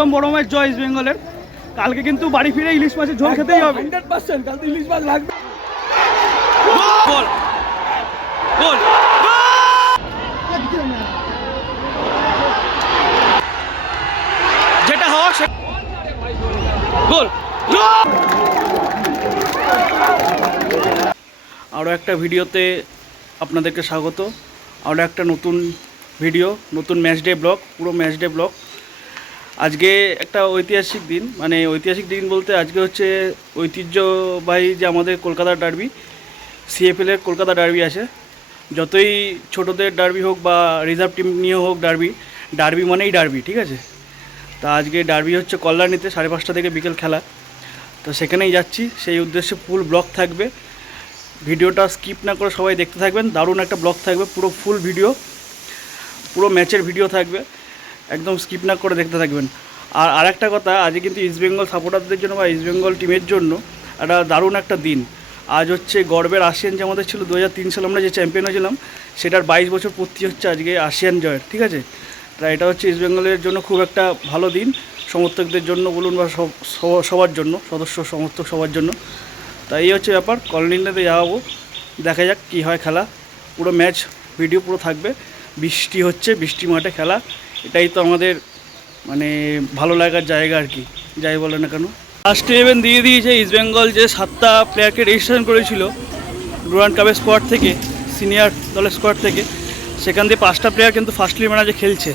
প্রথম বড় ম্যাচ জয় ইস্ট বেঙ্গলের। কালকে কিন্তু বাড়ি ফিরে ইলিশ মাছের ঝোল খেতেই হবে 100%। কাল তো ইলিশ মাছ লাগবে। গোল গোল যেটা হওয়া গোল। আরও একটা ভিডিওতে আপনাদেরকে স্বাগত। আরও একটা নতুন ভিডিও, নতুন ম্যাচ ডে ব্লগ, পুরো ম্যাচ ডে ব্লগ। আজকে একটা ঐতিহাসিক দিন, মানে ঐতিহাসিক দিন বলতে আজকে হচ্ছে ঐতিহ্যবাহী যে আমাদের কলকাতার ডার্বি, সিএফএলের কলকাতা ডার্বি আছে। যতই ছোটদের ডার্বি হোক বা রিজার্ভ টিম নিয়ে হোক ডার্বি মানেই ডার্বি, ঠিক আছে। তা আজকে ডার্বি হচ্ছে কল্যাণীতে 5:30 থেকে বিকেল খেলা। তো সেখানেই যাচ্ছি, সেই উদ্দেশ্যে ফুল ব্লগ থাকবে। ভিডিওটা স্কিপ না করে সবাই দেখতে থাকবেন। দারুণ একটা ব্লগ থাকবে, পুরো ফুল ভিডিও, পুরো ম্যাচের ভিডিও থাকবে, একদম স্কিপ না করে দেখতে থাকবেন। আর আরেকটা কথা, আজকে কিন্তু ইস্টবেঙ্গল সাপোর্টারদের জন্য বা ইস্টবেঙ্গল টিমের জন্য একটা দারুণ একটা দিন। আজ হচ্ছে গর্বের আসিয়ান যে আমাদের ছিল 2003 সালে আমরা যে চ্যাম্পিয়ন হয়েছিলাম, সেটার 22 বছর পূর্তি হচ্ছে আজকে আসিয়ান জয়ের, ঠিক আছে। তা এটা হচ্ছে ইস্টবেঙ্গলের জন্য খুব একটা ভালো দিন, সমর্থকদের জন্য বলুন বা সবার জন্য, সদস্য সমর্থক সবার জন্য। তাই এই হচ্ছে ব্যাপার। কল্যাণীতে যাবো, দেখা যাক কী হয় খেলা। পুরো ম্যাচ ভিডিও পুরো থাকবে। বৃষ্টি হচ্ছে, বৃষ্টি মাঠে খেলা, এটাই তো আমাদের মানে ভালো লাগার জায়গা আর কি, যাই বলে না কেন। ফার্স্ট 11 দিয়ে দিয়েছে ইস্টবেঙ্গল, যে 7টা প্লেয়ারকে রেজিস্ট্রেশন করেছিল ডুরান্ড কাপের স্কোয়াড থেকে, সিনিয়র দলের স্কোয়াড থেকে। সেখান দিয়ে 5টা প্লেয়ার কিন্তু ফার্স্ট 11 খেলছে।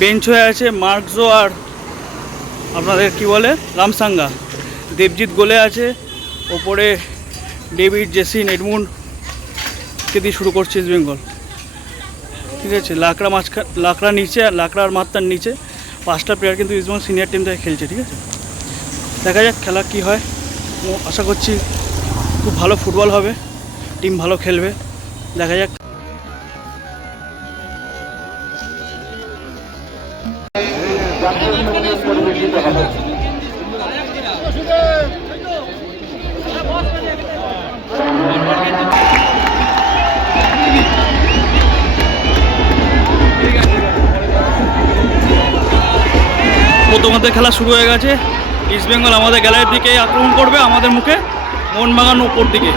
বেঞ্চ হয়ে আছে মার্কজো আর আপনাদের কি বলে রামসাঙ্গা। দেবজিৎ গোলে আছে, ওপরে ডেভিড, জেসিন, এডমুন্ডকে দিয়ে শুরু করছে ইস্টবেঙ্গল, ঠিক আছে। লাকড়া নিচে, আর লাকড়ার মাত্রার নিচে 5টা প্লেয়ার কিন্তু ইস্টবেঙ্গল সিনিয়র টিম থেকে খেলছে, ঠিক আছে। দেখা যাক খেলা কি হয়। আশা করছি খুব ভালো ফুটবল হবে, টিম ভালো খেলবে, দেখা যাক। প্রথমত খেলা শুরু হয়ে গেছে। ইস্টবেঙ্গল আমাদের গ্যালারির দিকে আক্রমণ করবে, আমাদের মুখে মোহনবাগান উপর দিকে।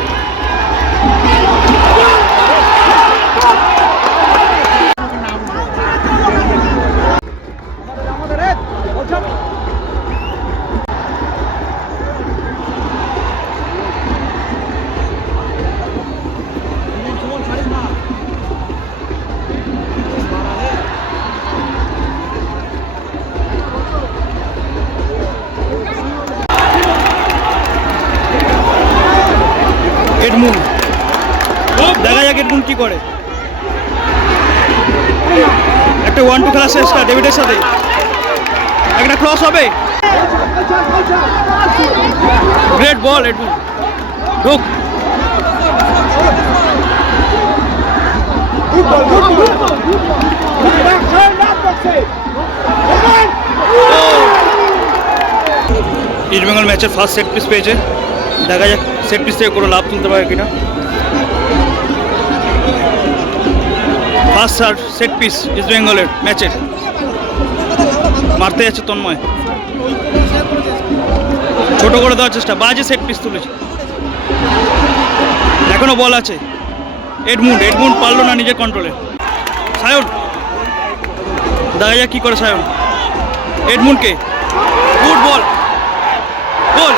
এডমুন্ড, দেখা যাক এডমুন্ড কি করে। একটা 1-2 খেলা শেষটা ডেভিডের সাথে, একটা ক্রস হবে, গ্রেট বল এডমুন্ড, ঢুক। ইস্টবেঙ্গল ম্যাচের ফার্স্ট সেট পিস পেয়েছে, দেখা যাক সেট পিস থেকে কোনো লাভ তুলতে পারে কিনা। ফার্স্ট সেট পিস ইস্টবেঙ্গলের ম্যাচের, মারতে যাচ্ছে তন্ময়, ছোট করে দেওয়ার চেষ্টা, বাজে সেট পিস তুলেছে, এখনো বল আছে। এডমুন্ড পারলো না নিজের কন্ট্রোলে। সায়ন, দেখা যাক কী করে সায়ন। এডমুন্ডকে, গুড বল, গোল।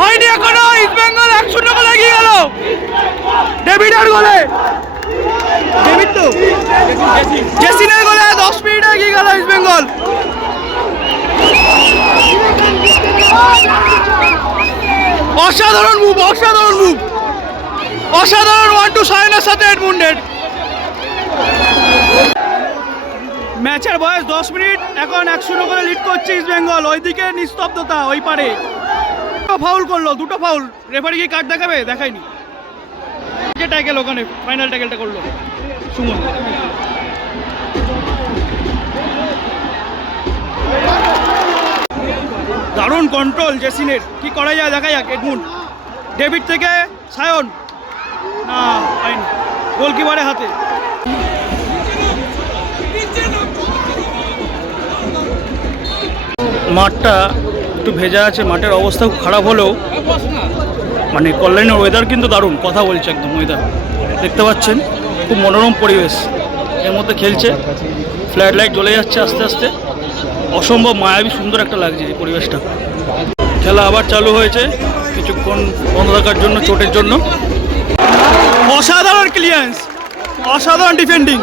হয়নি এখনো, ইস্টবেঙ্গল 1-0 গোলে এগিয়ে গেল ডেভিডের গোলে। ডেভিড তো জেসিনের গোলে 10 মিনিটে এগিয়ে গেল ইস্টবেঙ্গল। অসাধারণ মুভ, অসাধারণ মুভ, অসাধারণ 1-2 সায়নের সাথে এডমুন্ডের। ম্যাচের বয়স 10 মিনিট, এখন 1-0 করে লিড করছে ইস্টবেঙ্গল। ওইদিকে নিস্তব্ধতা, ওই পারে ফাউল করলো, দুটো ফাউল। রেফারি কি কার্ড দেখাবে? দেখায়নি। যে ট্যাকেল ওখানে ফাইনাল ট্যাকেলটা করলো সুমন। দারুণ কন্ট্রোল জেসিনের, কি করা যায় দেখা যাক। এডমুন্ড, ডেভিড থেকে সায়ন, না পাইনি, গোলকিপারের হাতে। মাঠটা একটু ভেজা আছে, মাঠের অবস্থা খুব খারাপ হলেও মানে কল্যাণের ওয়েদার কিন্তু দারুণ, কথা বলছে একদম ওয়েদার। দেখতে পাচ্ছেন খুব মনোরম পরিবেশ, এর মধ্যে খেলছে, ফ্ল্যাড লাইট জ্বলে যাচ্ছে আস্তে আস্তে, অসম্ভব মায়াবী সুন্দর একটা লাগছে এই পরিবেশটা। খেলা আবার চালু হয়েছে, কিছুক্ষণ বন্ধ থাকার জন্য চোটের জন্য। অসাধারণ ক্লিয়ারেন্স, অসাধারণ ডিফেন্ডিং,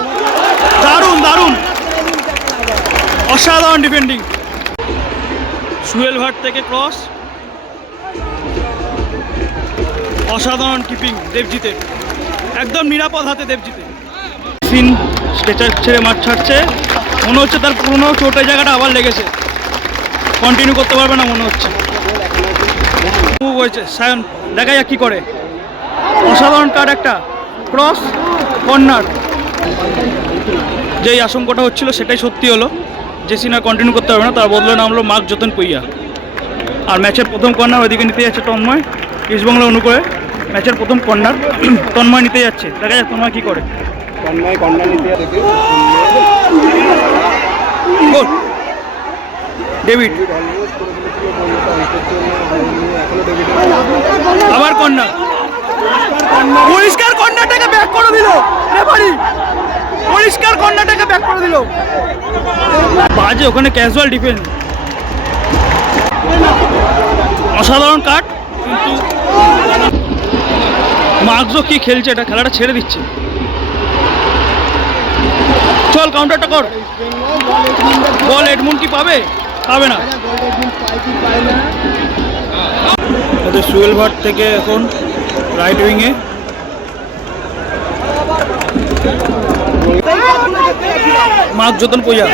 দারুণ দারুণ, অসাধারণ ডিফেন্ডিং। সুহেল ভাট থেকে ক্রস, অসাধারণ কিপিং দেবজিতের, একদম নিরাপদ হাতে দেবজিতে। সিন স্ট্রেচার ছেড়ে মাঠ ছাড়ছে, মনে হচ্ছে তার পুরনো চোটের জায়গাটা আবার লেগেছে, কন্টিনিউ করতে পারবে না মনে হচ্ছে। মুভ হয়েছে সায়ন, দেখা যাক কী করে। অসাধারণ কাট একটা, ক্রস, কর্নার। যেই আশঙ্কাটা হচ্ছিল সেটাই সত্যি হলো, জেসিনা কন্টিনিউ করতে পারবে না, তার বদলে নামলো মার্ক যতন পইয়া। আর ম্যাচের প্রথম কর্নার ওইদিকে নিতে যাচ্ছে তন্ময়, ইস্টবাংলা অনুকূলে ম্যাচের প্রথম কর্নার তন্ময় নিতে যাচ্ছে, দেখা যাক তন্ময় কী করে। গোল ডেভিড, আবার কর্নার, পরিষ্কার কর্নারটাকে ব্যাক করে দিল রেফারি, পরিষ্কার কর্নারটাকে ব্যাক করে দিল। বাজে ওখানে ক্যাজুয়াল ডিফেন্স, অসাধারণ কাট, কিন্তু মার্কসও কি খেলছে, এটা খেলাটা ছেড়ে দিচ্ছে। চল কাউন্টারটা কর, বল এডমুন্ড কি পাবে, পাবে না। ওদের সুহেল ভাট থেকে এখন রাইট উইংয়ে, মার্ক যতন পইয়া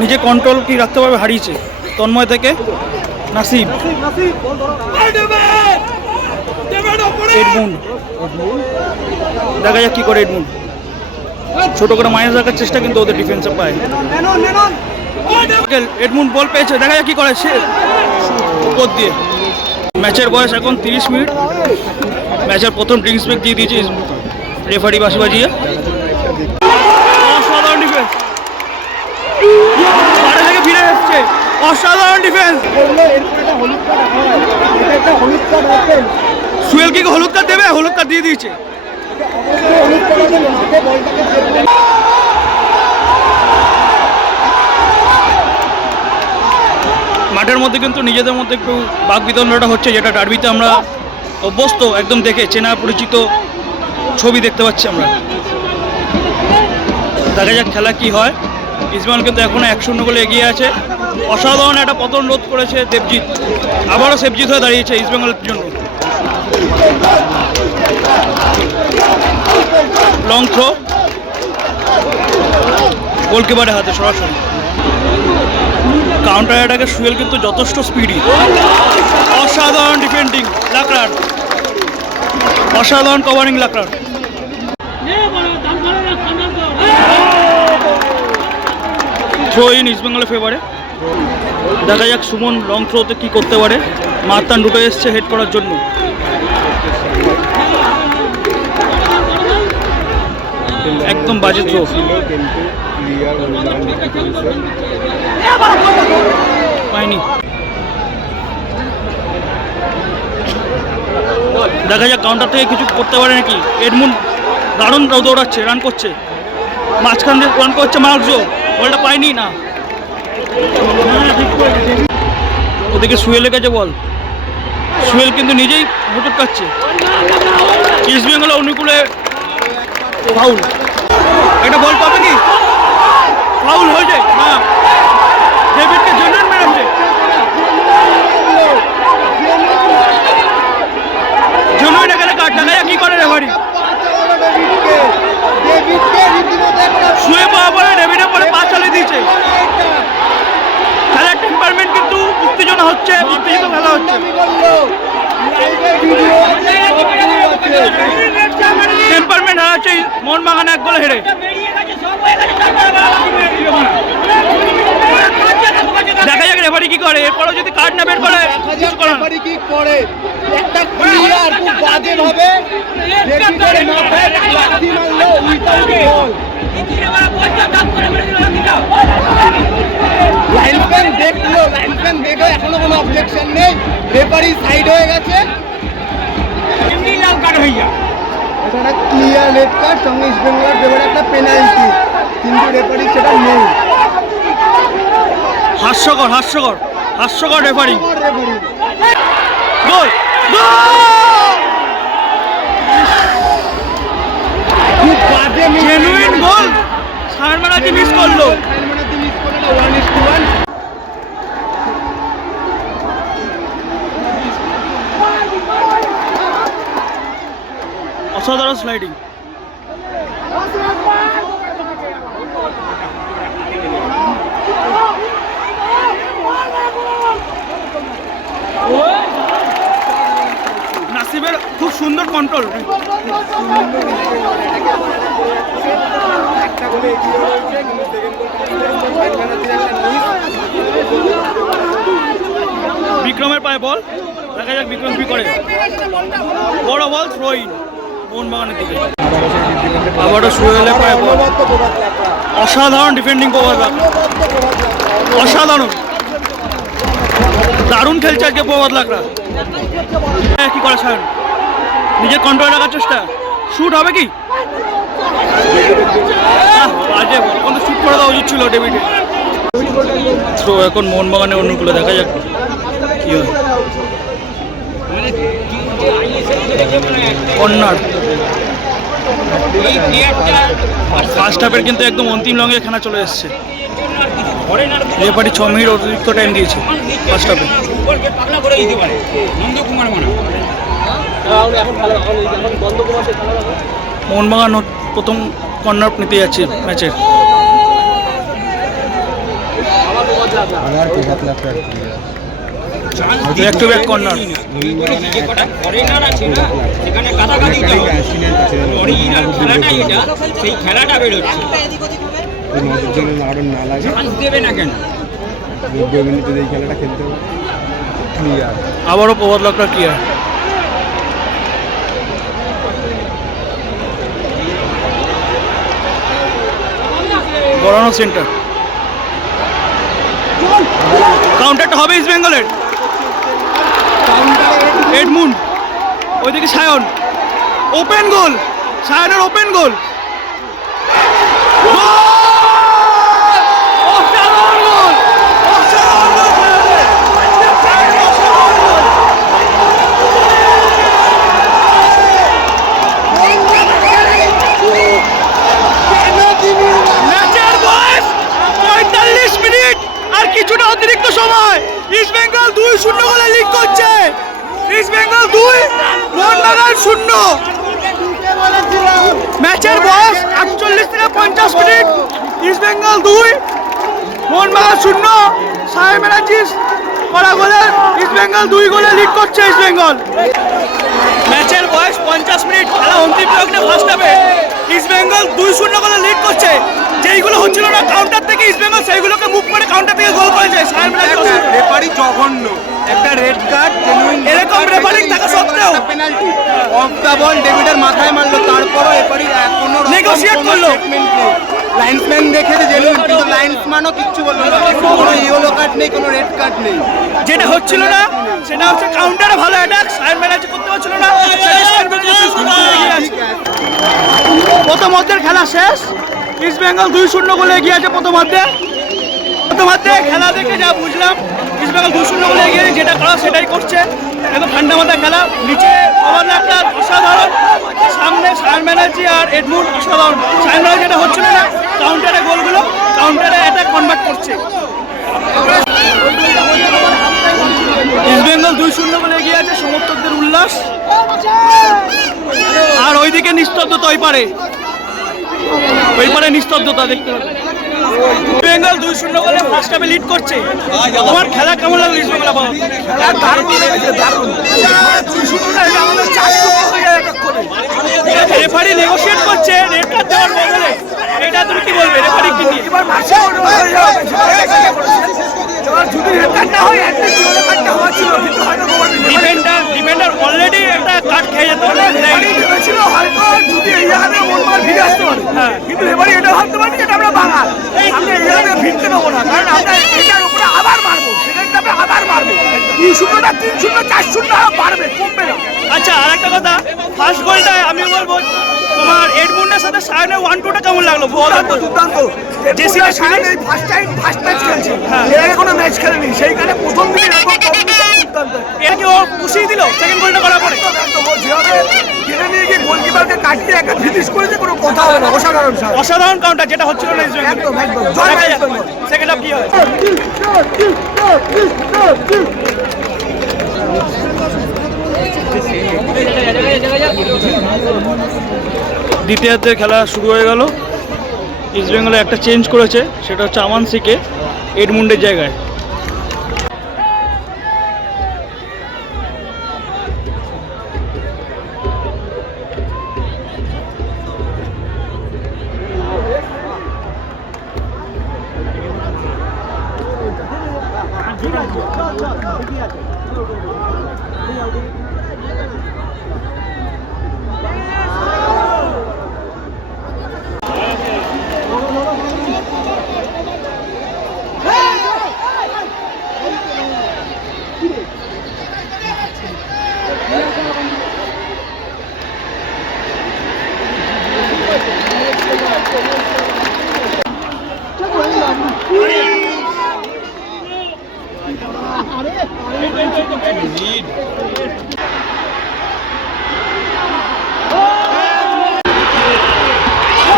নিজে কন্ট্রোল কি রাখতে পারবে, হারিয়েছে। তন্ময় থেকে নাসিব, এডমুন্ড, দেখা যাক কি করে এডমুন্ড। ছোট করে মাইনাস রাখার চেষ্টা, কিন্তু ওদের ডিফেন্সে পায়। এডমুন্ড বল পেয়েছে, দেখা যাক কি করে সে উপর দিয়ে। ম্যাচের বয়স এখন 30 মিনিট, ম্যাচের প্রথম ড্রিঙ্কস ব্রেক দিয়ে দিয়েছে রেফারি বাঁশি বাজিয়ে। অসাধারণ ডিফেন্স, বাইরে থেকে ফিরে এসছে, অসাধারণ ডিফেন্স। সুহেল কি হলুদ কার্ড দেবে, হলুদ কার্ড দিয়ে দিয়েছে। মাঠের মধ্যে কিন্তু নিজেদের মধ্যে একটু বাক বিতণ্ডটা হচ্ছে, যেটা ডার্বিতে আমরা অভ্যস্ত, একদম দেখে চেনা পরিচিত ছবি দেখতে পাচ্ছি আমরা। দেখা যাক খেলা কি হয়। ইসমাইল কিন্তু এখনো 1-0 গোলে এগিয়ে আছে। অসাধারণ একটা পতন রোধ করেছে দেবজিৎ, আবারও সেবজিৎ হয়ে দাঁড়িয়েছে ইস্টবেঙ্গলের জন্য। লং থ্রো, গোলকিপারের হাতে সরাসরি। কাউন্টার অ্যাটাকে সুহেল কিন্তু যথেষ্ট স্পিডি, অসাধারণ ডিফেন্ডিং লাকড়ার, অসাধারণ কভারিং লাকড়ার। থ্রো ইন ইস্টবেঙ্গলের ফেভারে। দেখা যাক সুমন লং থ্রোতে কি করতে পারে। মারতান ঢুকে এসছে হেড করার জন্য। একদম বাজে থ্রো, পায়নি। দেখা যাক কাউন্টার থেকে কিছু করতে পারে নাকি। এডমুন্ড দারুণ দৌড়াচ্ছে, রান করছে, মাঝখান দিয়ে রান করছে মার্কসও, বলটা পায়নি না। ওদিকে সুহেলের কাছে বল, সুহেল কিন্তু নিজেই হোঁচট কাটছে। ইস্টবেঙ্গল অনুকূলে ফাউল, একটা বল পাবে কি, ফাউল হয়ে যায় না, ডেভিডকে জেনারেল মেরেছে, জেনারেল এখানে কাট। দেখা যাক কি করে রেফারি। শুয়ে পাওয়া পরে ডেভিডের পরে পা চালিয়ে দিয়েছে। খেলার টেম্পারমেন্ট কিন্তু উত্তেজনা হচ্ছে, উত্তেজিত খেলা হচ্ছে। মোহনবাগান 1 গোলে হেরে। দেখা যাক রেফারি কি করে, এরপরও যদি কার্ড না বের করে রেফারি কি করে। একটা ক্লিয়ার খুব বাজে ভাবে রেফারি মাথায় লাথি মারলো উইথাউট বল। লাইনম্যান দেখলো, লাইনম্যান দেখে এখনো কোনো অবজেকশন নেই, রেফারি সাইড হয়ে গেছে। এটা ক্লিয়ার রেড কার্ড, সঙ্গে ইস্ট বেঙ্গলের ফেভারে একটা পেনাল্টি, কিন্তু রেফারি সেটা নেই। হাস্যকর হাস্যকর হাস্যকর রেফারি। রেফারি গোল খুব বাজে জেনুইন গোল, সায়ন ব্যানার্জি মিস করলো। মিস করলো না, 1:1। অসাধারণ স্লাইডিং। নাসিবের খুব সুন্দর কন্ট্রোল। বিক্রমের পায়ে বল, দেখা যাক বিক্রম কি করে। বড় বল, থ্রো ইন মোহনবাগানের দিকে। আবারও সুহেলের পায়ে বল, অসাধারণ ডিফেন্ডিং প্রভাব, অসাধারণ, দারুণ খেলছে আজকে প্রভাত লাকড়া। কি করে সায়ন, নিজের কন্ট্রোল রাখার চেষ্টা, শুট হবে কি? বাজে বল, এখন তো শুট করে দেওয়া উচিত ছিল ডেভিডের। থ্রো এখন মোহনবাগানের অনুকূলে, দেখা যাক কি হয়। কর্নার, ফার্স্ট হাফের কিন্তু একদম অন্তিম লঙ্গে খেলা চলে এসছে। রেফারি 6 মিনিট অতিরিক্ত টাইম দিয়েছে ফার্স্ট হাফে। মোহনবাগান প্রথম কর্নার নিতে যাচ্ছে ম্যাচের। Back to back corner. খেলাটা বেরোচ্ছে না লাগে, দেবে না কেন? 90 মিনিটে এই খেলাটা খেলতে হবে। আবারও প্রভাত লাকড়া ক্লিয়ার। গড়ানো সেন্টার, কাউন্টারটা হবে ইস্ট বেঙ্গলের। এডমুন্ড, ওইদিকে সায়ন, ওপেন গোল, সায়নের ওপেন গোল। কিছুটা অতিরিক্ত সময়, ইস্ট বেঙ্গল 2-0 গোলে লিড করছে। ইস্ট বেঙ্গল 2, মোহনবাগান 0। ম্যাচের বয়স 48 থেকে 50 মিনিট। ইস্ট বেঙ্গল 2, মোহনবাগান 0। সায়ন ব্যানার্জি করা গোলে ইস্ট বেঙ্গল 2 গোলে লিড করছে ইস্ট বেঙ্গল। ম্যাচের বয়স 50 মিনিট, খেলা অন্তিম লগ্নে ফার্স্ট হাফে ইস্ট বেঙ্গল 2-0 গোলে লিড করছে। যেইগুলো হচ্ছিল না কাউন্টার থেকে ইস্ট বেঙ্গল সেইগুলোকে মুভ করে কাউন্টার থেকে গোল করেছে। রেফারি জঘন্য, একটা রেড কার্ড, এরকম রেফারিং থাকা সত্ত্বেও পেনাল্টি, অফ দ্য বল ডেভিডের মাথায় মারলো, তারপরও রেফারি কোনো নেগোশিয়েট করলো। লাইন্সম্যান দেখেছে জেনুইন, কিন্তু লাইন্সম্যানও কিচ্ছু বললো না, কোনো ইয়েলো কার্ড নেই, কোনো রেড কার্ড নেই। যেটা হচ্ছিল না সেটা হচ্ছে কাউন্টারে ভালো অ্যাটাক সায়ন ব্যানার্জি করতে পারছিল না। প্রথম অর্ধের খেলা শেষ, ইস্ট বেঙ্গল 2-0 গোলে এগিয়ে আছে প্রথম অর্ধে। খেলা দেখে যা বুঝলাম, ইস্ট বেঙ্গল 2-0 গোলে এগিয়ে, যেটা করা সেটাই করছে। একদম ঠান্ডা মাথায় খেলা, নিচে প্রভাত লাকড়া অসাধারণ, সামনে সায়ন ব্যানার্জি আর এডমুন্ড অসাধারণ। সায়ন ব্যানার্জি যেটা হচ্ছিল না কাউন্টারে গোলগুলো, কাউন্টারে অ্যাটাক কনভার্ট করছে। ইস্ট বেঙ্গল 2-0 গোলে এগিয়ে আছে, সমর্থকদের উল্লাস। আর ওইদিকে নিস্তব্ধতা, ওই পারে নিস্তব্ধতা দেখতে পাবে। বেঙ্গল 2-0 গোলে ফার্স্ট হাফে লিড করছে। তোমার খেলা কেমন লাগলো ইস্ট বেঙ্গল? দারুণ লেগেছে, দারুণ। রেফারি নেগোশিয়েট করছে রেড কার্ড দেওয়ার বদলে, এটা তুমি কি বলবে রেফারি কি নিয়ে? এবার মাসে হয়ে যাবে এবার যদি রেড কার্ড না হয় একটা ইয়েলো কার্ডটা হওয়া ছিল, কিন্তু হয়তো ডিফেন্ডার অলরেডি একটা কার্ড খেয়ে যেত। ভেবেছিল হয়তো যদি এই জায়গাতে মোহনবাগান ফিরে আসতে পারে, হ্যাঁ। কিন্তু এবারে এটা ভাবতে পারি যে আমরা বাঙাল, আমরা এই জায়গাতে ফিরতে পাবো না, কারণ আমরা এটার উপরে আবার মারবো, সেখানটা আমরা আবার মারবো 2-0 না 3-0 4-0 আরো বাড়বে, কমবে না। আচ্ছা আর একটা কথা, ফার্স্ট গোলটা আমি বলবো তোমার এডমুন্ডের সাথে সায়নের 1-2টা কেমন লাগলো? দুর্দান্ত দুর্দান্ত। জেসিকা সায়ন এই ফার্স্ট ম্যাচ খেলছে, এর আগে কোনো ম্যাচ খেলেনি, সেইখানে প্রথম দিকে এরকম কম্বিনেশন দুর্দান্ত। এটা কি ও খুশিই দিল সেকেন্ড গোলটা করার পরে? একদম ও যেভাবে টেনে নিয়ে গিয়ে গোলকিপারকে কাটিয়ে একটা ফিনিশ করেছে, কোনো কথা হবে না, অসাধারণ স্যার। অসাধারণ কাউন্টার যেটা হচ্ছিল না ইস্ট বেঙ্গল। একদম একদম জয় ভাই ইস্ট বেঙ্গল। সেকেন্ড হাফ কি হয়? দ্বিতীয়ার্ধের খেলা শুরু হয়ে গেল। ইস্ট বেঙ্গলে একটা চেঞ্জ করেছে, সেটা হচ্ছে আমান সিকে এডমুন্ডের জায়গায়।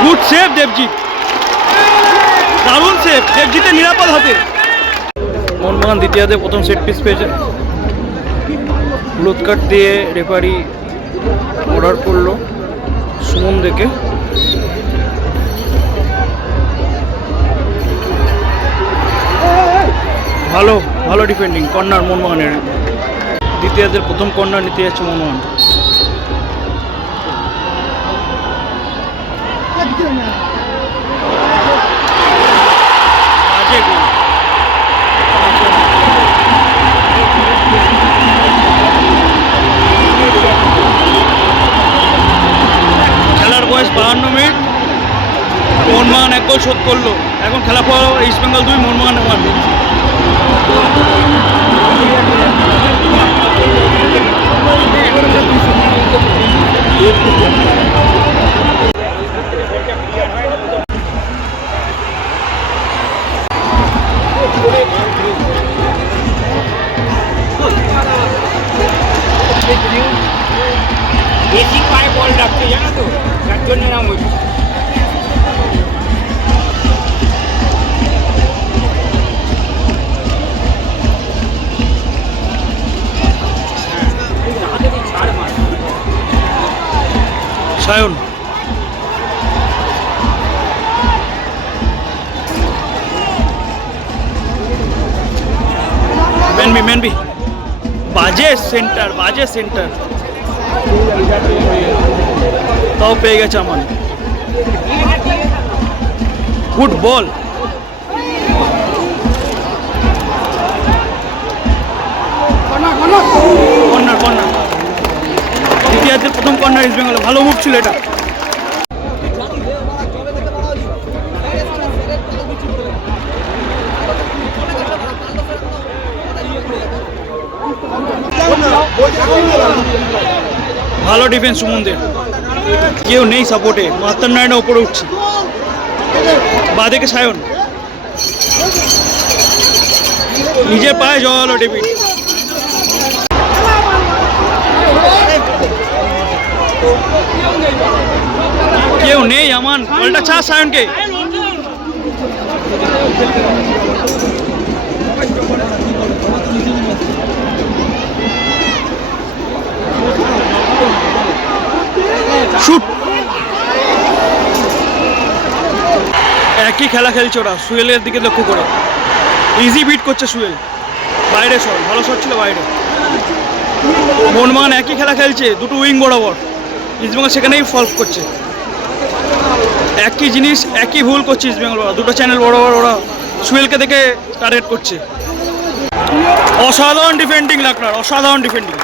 গুড সেভ দেবজিৎ, দারুণ সেভ দেবজিতের নিরাপদ হাতে। মোহনবাগান দ্বিতীয়ার্ধে প্রথম সেট পিস পেয়েছে, হলুদ কার্ড দিয়ে রেফারি অর্ডার করলো সুমন দেখে। ভালো ভালো ডিফেন্ডিং, কর্নার মোহনবাগানের। দ্বিতীয়ার্ধের প্রথম কর্নার নিতে যাচ্ছে মোহনবাগান। বাজে গোল। খেলার বয়স 52 মিনিট, মোহনবাগান এক গোল শোধ করলো। এখন খেলা পর ইস্ট বেঙ্গল 2, মোহনবাগান 1। বেশি পায়ে বল রাখছে জানো তো, যার জন্য নাম হয়েছে। সায়ন মেনবি বাজে সেন্টার, তাও পেয়ে গেছে আমার। Good ball. কর্নার দ্বিতীয়ার্ধের প্রথম কর্নার ইস্ট বেঙ্গলে, ভালো মুভ ছিল এটা। ভালো ডিফেন্স সুমনদের, কেউ নেই সাপোর্টে, মাত্তার নারায়ণ ওপরে উঠছে। বাঁদিকে সায়ন, নিজের পায়ে জড়ালো ডেভিড। কেউ নেই আমান, বলটা ছা সায়নকে। শুট, একই খেলা খেলছে ওরা। সুয়েলের দিকে লক্ষ্য করে ইজি বিট করছে সুয়েল, বাইরে শট, ভালো শট ছিল বাইরে। মোহনবাগান একই খেলা খেলছে, দুটো উইং বরাবর। ইস্টবেঙ্গল সেখানেই ফল করছে। একই জিনিস একই ভুল করছে ইস্টবেঙ্গল, ওরা দুটো চ্যানেল বড় বড় ওরা সুহেলকে দেখে টার্গেট করছে। অসাধারণ ডিফেন্ডিং লাকড়ার, অসাধারণ ডিফেন্ডিং।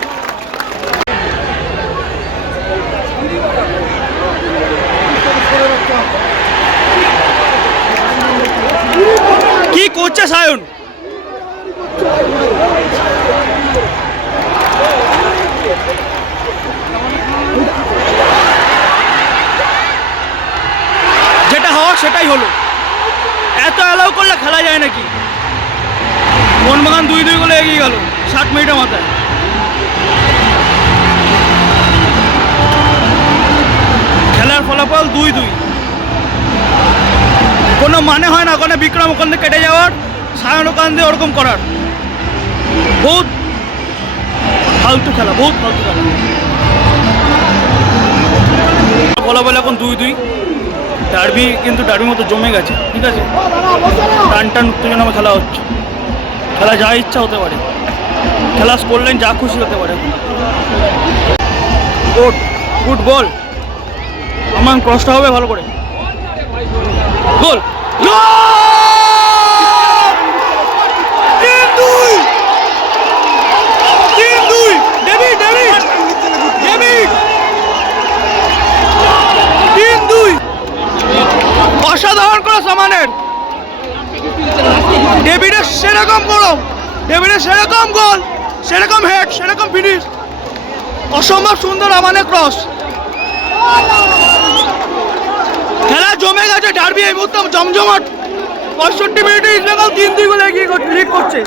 কি করছে সায়ন? যেটা হওয়া সেটাই হলো। এত অ্যালাউ করলে খেলা যায় নাকি? মোহনবাগান 2-2 গোলে এগিয়ে গেল 60 মিনিটের মাথায়। খেলার ফলাফল 2-2। কোনো মানে হয় না ওখানে বিক্রম ওখান থেকে কেটে যাওয়ার, সায়ন ওখান দিয়ে ওরকম করার। বহুত ফালতু খেলা, বহুত ফালতু খেলা। ফলাফল এখন 2-2। ডার্বি কিন্তু ডার্বির মতো জমে গেছে, ঠিক আছে? টান টান উত্তেজনা খেলা হচ্ছে। খেলা যা ইচ্ছা হতে পারে, খেলা স্কোর লাইন যা খুশি হতে পারে। গুড গুড বল, আমার ক্রসটা হবে ভালো করে। গোল! অসাধারণ করা সামানের। ডেভিডের সেরকম গরম, ডেভিডের সেরকম গোল, সেরকম হেড, সেরকম ফিনিশ। অসম্ভব সুন্দর আমানের ক্রস। খেলা জমে গেছে, ডার্বি এই মুহূর্তে জমজমাট। 65 মিনিটে ইস্টবেঙ্গল 3-2 গোলে এগিয়ে লিড করছে।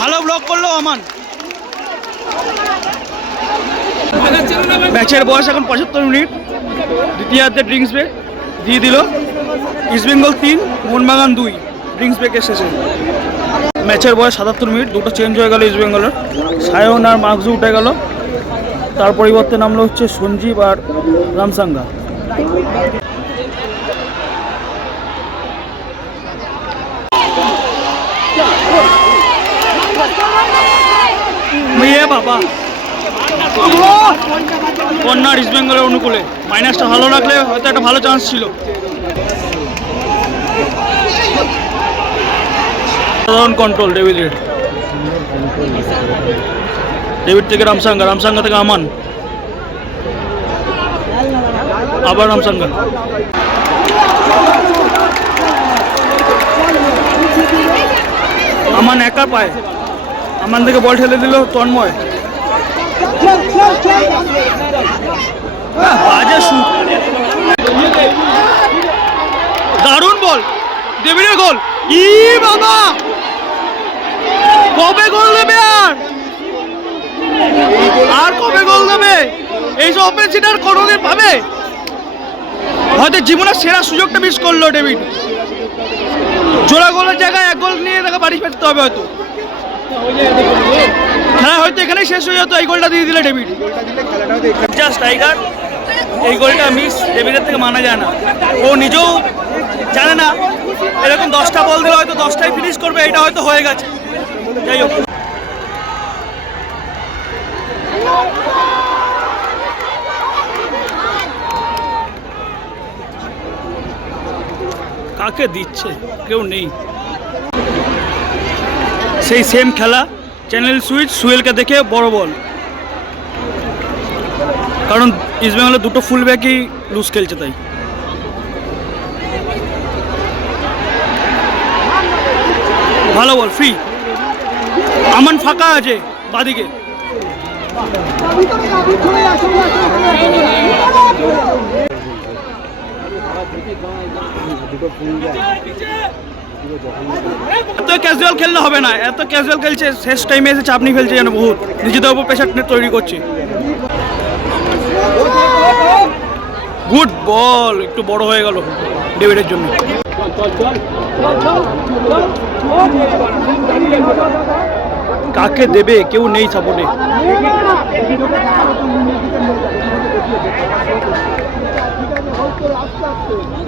ভালো ব্লক করলো আমান। ম্যাচের বয়স এখন 75 মিনিট। দ্বিতীয়ার্ধে ড্রিঙ্কস ব্রেক দিয়ে দিল। ইস্টবেঙ্গল 3 মোহনবাগান 2 ড্রিঙ্কস ব্রেকের শেষে। ম্যাচের বয়স 77 মিনিট। দুটো চেঞ্জ হয়ে গেল ইস্টবেঙ্গলের। সায়ন আর মার্কজু উঠে গেল, তার পরিবর্তে নামলো হচ্ছে সঞ্জীব আর রামসাঙ্গা। বাবা কর্নার ইস্টবেঙ্গলের অনুকূলে। মাইনাসটা ভালো রাখলে হয়তো একটা ভালো চান্স ছিল। সাধারণ কন্ট্রোল ডেভিডের। ডেভিড থেকে রামসাঙ্গা, রামসাঙ্গা থেকে আমান, আবার রামসাঙ্গা। আমান একা পায়, আমান থেকে বল ঠেলে দিল তন্ময়। বাজে শুট, দারুণ বল, ডেভিডের গোল। ই বাবা, কবে গোল দেবে? আর কবে গোল দেবে? এইসব ওপেন সিটার কোনোদিন পাবে? হয়তো জীবনের সেরা সুযোগটা মিস করলো ডেভিড। জোড়া গোলের জায়গায় এক গোল নিয়ে তাকে বাড়ি ফেরতে হবে হয়তো। খেলা হয়তো এখানেই শেষ হয়ে যেত এই গোলটা দিয়ে দিলে ডেভিড। জাস্ট টাইগার এই গোলটা মিস ডেভিডের থেকে মানা যায় না। ও নিজেও জানে না এরকম 10টা বল দিলে হয়তো 10টাই ফিনিশ করবে, এটা হয়তো হয়ে গেছে। যাই হোক, কাকে দিচ্ছে কেউ নেই। সেই সেম খেলা, চ্যানেল সুইচ, সুহেলকে দেখে বড় বল। কারণ ইস্টবেঙ্গলের দুটো ফুল ব্যাকই লুজ খেলছে, তাই। ভালো বল, ফ্রি। আমান ফাঁকা আছে বাদিকে। এত ক্যাজুয়াল খেললে হবে না, এত ক্যাজুয়াল খেলছে, শেষ টাইমে এসে চাপ নিয়ে ফেলছে যেন, বহুত নিজেদের উপর প্রেশার তৈরি করছে। গুড বল, একটু বড় হয়ে গেল ডেভিডের জন্য। কাকে দেবে কেউ নেই সাপোর্টে।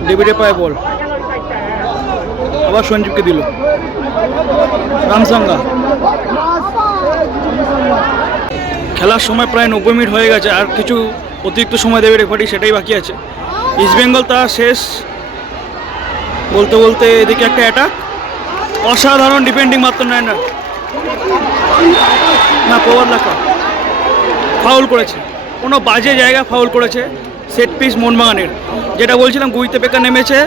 ডেভিডের পায়ে বল, আবার সঞ্জীবকে দিল। রামসাঙ্গা, খেলার সময় প্রায় 90 মিনিট হয়ে গেছে, আর কিছু অতিরিক্ত সময় দেবে রেফারি, সেটাই বাকি আছে। ইস্টবেঙ্গল তার শেষ বলতে বলতে এদিকে একটা অ্যাটাক, অসাধারণ ডিফেন্ডিং মাত্র নেয় না পাওয়ার লেখা ফাউল করেছে, কোনো বাজে জায়গা ফাউল করেছে। সেট পিস মোহনবাগানের, যেটা বলছিলাম গুইতে পেকা নেমেছে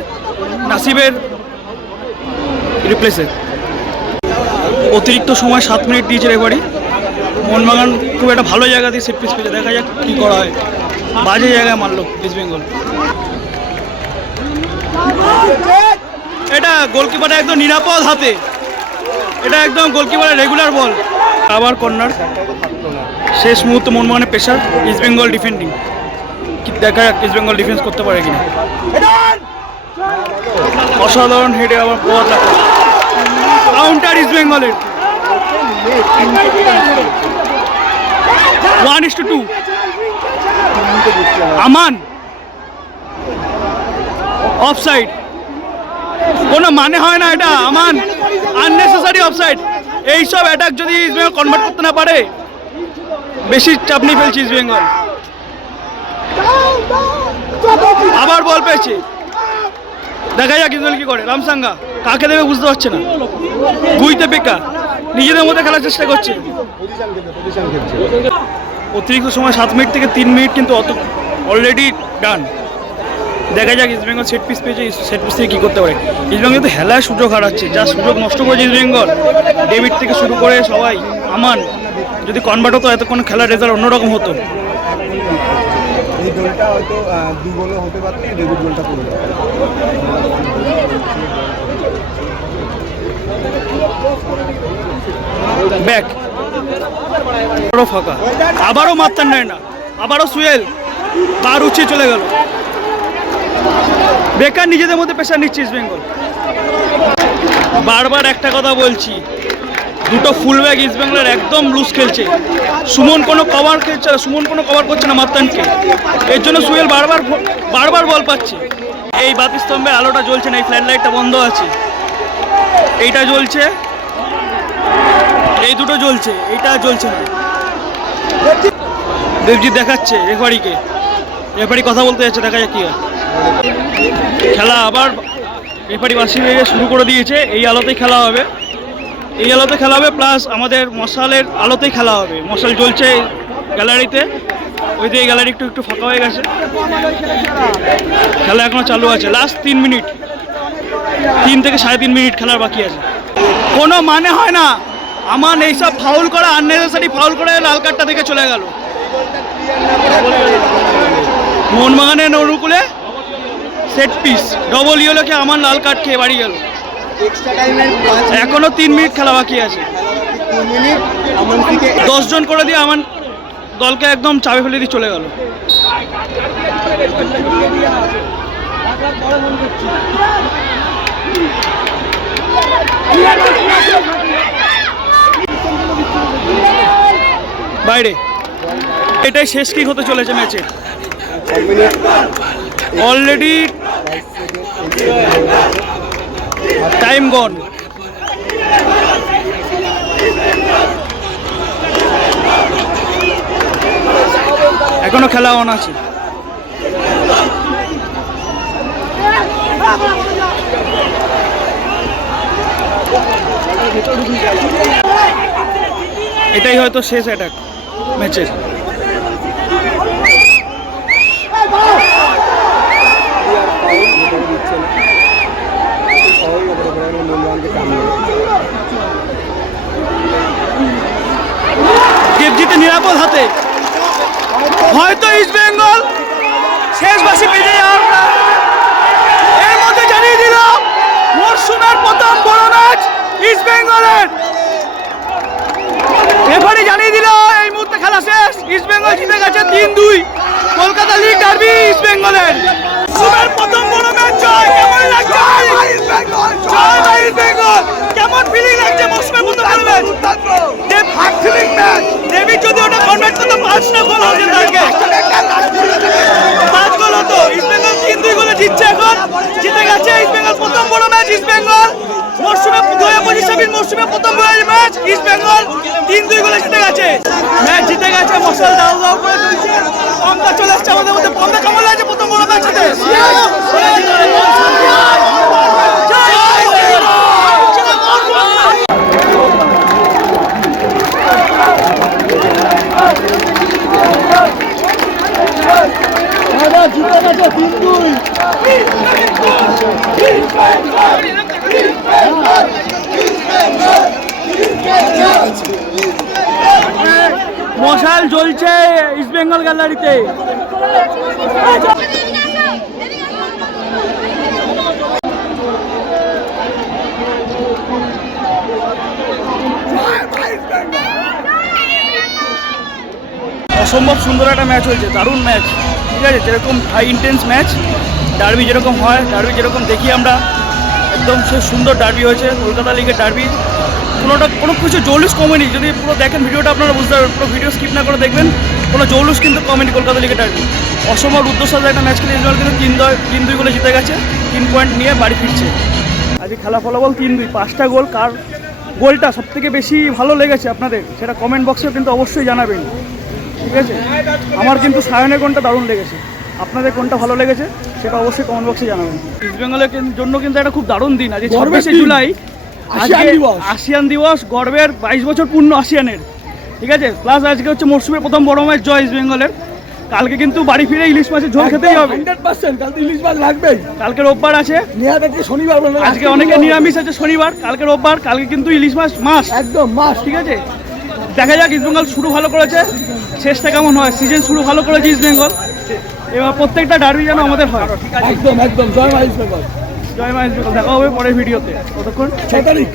নাসিবের রিপ্লেসে। অতিরিক্ত সময় 7 মিনিট দিয়েছে রেফারি। মোহনবাগান খুব একটা ভালো জায়গা দিয়ে সেট পিস পেয়েছে, দেখা যাক কী করা হয়। বাজে জায়গায় মারলো ইস্টবেঙ্গল। এটা গোলকিপারের একদম নিরাপদ হাতে, এটা একদম গোলকিপারের রেগুলার বল। আবার কর্নার, শেষ মুহূর্তে মোহনবাগানের প্রেশার, ইস্টবেঙ্গল ডিফেন্ডিং। কি দেখা যাক ইস্টবেঙ্গল ডিফেন্স করতে পারে কিনা। অসাধারণ হেডে আবার পাওয়ার লাগা, কাউন্টার ইস্টবেঙ্গলের। 1:2 আমান অফসাইড, কোনো মানে হয় না এটা। আমান আননেসেসারি অফসাইড। এইসব অ্যাটাক যদি ইস্টবেঙ্গল কনভার্ট করতে না পারে, বেশি চাপ নিয়ে ফেলছে ইস্টবেঙ্গল। আবার বল পেয়েছে, দেখা যাক ইস্টবেঙ্গল কি করে। রামসাঙ্গা কাকে দেবে বুঝতে পারছে না, গুইতে পেকা নিজেদের মধ্যে খেলার চেষ্টা করছে। অতিরিক্ত সময় 7 মিনিট থেকে 3 মিনিট কিন্তু অলরেডি ডান। দেখা যাক ইস্টবেঙ্গল সেট পিস পেয়েছে, সেট পিস থেকে কী করতে পারে। ইস্টবেঙ্গল তো হেলায় সুযোগ হারাচ্ছে, যা সুযোগ নষ্ট করেছে ইস্টবেঙ্গল। ডেভিড থেকে শুরু করে সবাই, আমান যদি কনভার্ট হতো এতক্ষণ খেলার রেজাল্ট অন্যরকম হতো। এই গোলটা হয়তো 2 গোলও হতে পারত, ডেভিড গোলটা করলো। ব্যাক ফাঁকা, আবারও মারতেন নেয় না, আবারও সুয়েল বার উঠিয়ে চলে গেল। বেকার নিজেদের মধ্যে প্রেশার নিচ্ছে ইস্টবেঙ্গল। বারবার একটা কথা বলছি, দুটো ফুল ব্যাক ইস্টবেঙ্গলের একদম লুজ খেলছে। সুমন কোনো কভার খেলছে না, সুমন কোনো কভার করছে না মাত্তানকে, এর জন্য সুয়েল বারবার বল পাচ্ছে। এই বাতিস্তম্ভের আলোটা জ্বলছে না, এই ফ্ল্যাশ লাইটটা বন্ধ আছে, এইটা জ্বলছে, এই দুটো জ্বলছে, এইটা জ্বলছে না। দেবজিৎ দেখাচ্ছে রেফারিকে, রেফারি কথা বলতে যাচ্ছে, দেখা যাক কি হয়। খেলা আবার রেফারি বাসি হয়ে শুরু করে দিয়েছে। এই আলোতেই খেলা হবে, এই আলোতে খেলা হবে, প্লাস আমাদের মশালের আলোতেই খেলা হবে। মশাল জ্বলছে গ্যালারিতে, ওই দিয়ে গ্যালারি একটু ফাঁকা হয়ে গেছে। খেলা এখনো চালু আছে, লাস্ট 3 মিনিট, 3 থেকে 3.5 মিনিট খেলার বাকি আছে। কোনো মানে হয় না, আমান এইসব ফাউল করা, আননেসেসারি ফাউল করে লাল কার্ডটা থেকে চলে গেল। মোহনবাগানের অনুকূলে সেট পিস, ডবল ইয়েলোকে আমান লাল কার্ড খেয়ে বাড়ি গেল। এখনো 3 মিনিট খেলা বাকি আছে। 10 জন করে দিয়ে আমান দলকে একদম চাপে ফেলে দিয়ে চলে গেল। বাইরে, এটাই শেষ কিক হতে চলেছে ম্যাচে। অলরেডি টাইম গন। এখনো খেলা অন আছে। এটাই হয়তো শেষ অ্যাটাক ম্যাচের। দেবজিতে নিরাপদ হাতে, হয়তো ইস্টবেঙ্গল শেষ বাসি পেয়ে যাওয়ার। এর মধ্যে জানিয়ে দিল মরশুমের প্রথম বড় ম্যাচ ইস্টবেঙ্গলের। রেফারি জানিয়ে দিল এই মুহূর্তে খেলা শেষ, ইস্টবেঙ্গল জিতে গেছে 3-2। কলকাতা লিগ ডার্বি ইস্টবেঙ্গলের মরশুমের প্রথম বড় ম্যাচ জয়। কেমন লাগছে ইস্টবেঙ্গল? জয় ভাই ইস্টবেঙ্গল। কেমন ফিলিং লাগছে মরশুমের প্রথম ম্যাচ? বিন মৌসুমে প্রথম ম্যাচ ইস্ট বেঙ্গল 3-2 গোলে জিতে গেছে। ম্যাচ জিতে গেছে, মশাল দাও দাও করে চলছে। পমদা চলে আসছে আমাদের মধ্যে। পমদা কেমন লাগছে প্রথম বড় ম্যাচেতে? জিতে গেছে 3-2। মশাল জ্বলছে ইস্ট বেঙ্গল গ্যালারিতে। অসম্ভব সুন্দর একটা ম্যাচ হয়েছে, দারুণ ম্যাচ। ঠিক আছে, যেরকম হাই ইন্টেন্স ম্যাচ, ডার্বি যেরকম হয়, ডার্বি যেরকম দেখি আমরা, একদম সে সুন্দর ডার্বি হয়েছে। কলকাতা লিগের ডার্বি, কোনো কিছু জৌলুস কমেনি। যদি পুরো দেখেন ভিডিওটা আপনারা বুঝতে পারবেন, পুরো ভিডিও স্কিপ না করে দেখবেন, কোনো জৌলুস কিন্তু কমেনি কলকাতা লিগের ডার্বি। অসম্ভব রুদ্ধশ্বাস একটা ম্যাচ খেলে ইস্ট বেঙ্গল কিন্তু 3-2 গোলে জিতে গেছে, 3 পয়েন্ট নিয়ে বাড়ি ফিরছে। আজকে খেলা ফলাফল 3-2, 5টা গোল। কার গোলটা সবথেকে বেশি ভালো লেগেছে আপনাদের সেটা কমেন্ট বক্সে কিন্তু অবশ্যই জানাবেন। ঠিক আছে, আমার কিন্তু সায়নের কোনটা দারুণ লেগেছে, আপনাদের কোনটা ভালো লেগেছে সেটা অবশ্যই কমেন্ট বক্সে জানাবেন। ইস্ট বেঙ্গলের জন্য কিন্তু একটা খুব দারুণ দিন। আজকে 26শে জুলাই, আসিয়ান দিবস, গর্বের 22 বছর পূর্ণ আসিয়ানের। ঠিক আছে, প্লাস আজকে হচ্ছে মরসুমের প্রথম বড় ম্যাচ জয় ইস্ট বেঙ্গলের। কালকে কিন্তু বাড়ি ফিরে ইলিশ মাছের ঝোল খেতেই হবে 100%। কাল তো ইলিশ মাছ লাগবেই। কালকে রোববার আছে, নিহাত আজকে শনিবার বলে আজকে অনেকে নিরামিষ আছে শনিবার, কালকে রোববার, কালকে কিন্তু ইলিশ মাছ মাস একদম মাস। ঠিক আছে, দেখা যাক। ইস্ট বেঙ্গল শুরু ভালো করেছে, শেষটা কেমন হয়। সিজন শুরু ভালো করেছে ইস্ট বেঙ্গল, এবার প্রত্যেকটা ডার্বি যেন আমাদের হয়। একদম একদম। জয় মা ইস্ট বেঙ্গল। জয় মা ইস্ট বেঙ্গল। দেখা হবে পরের ভিডিওতে। ততক্ষণ 6 তারিখ।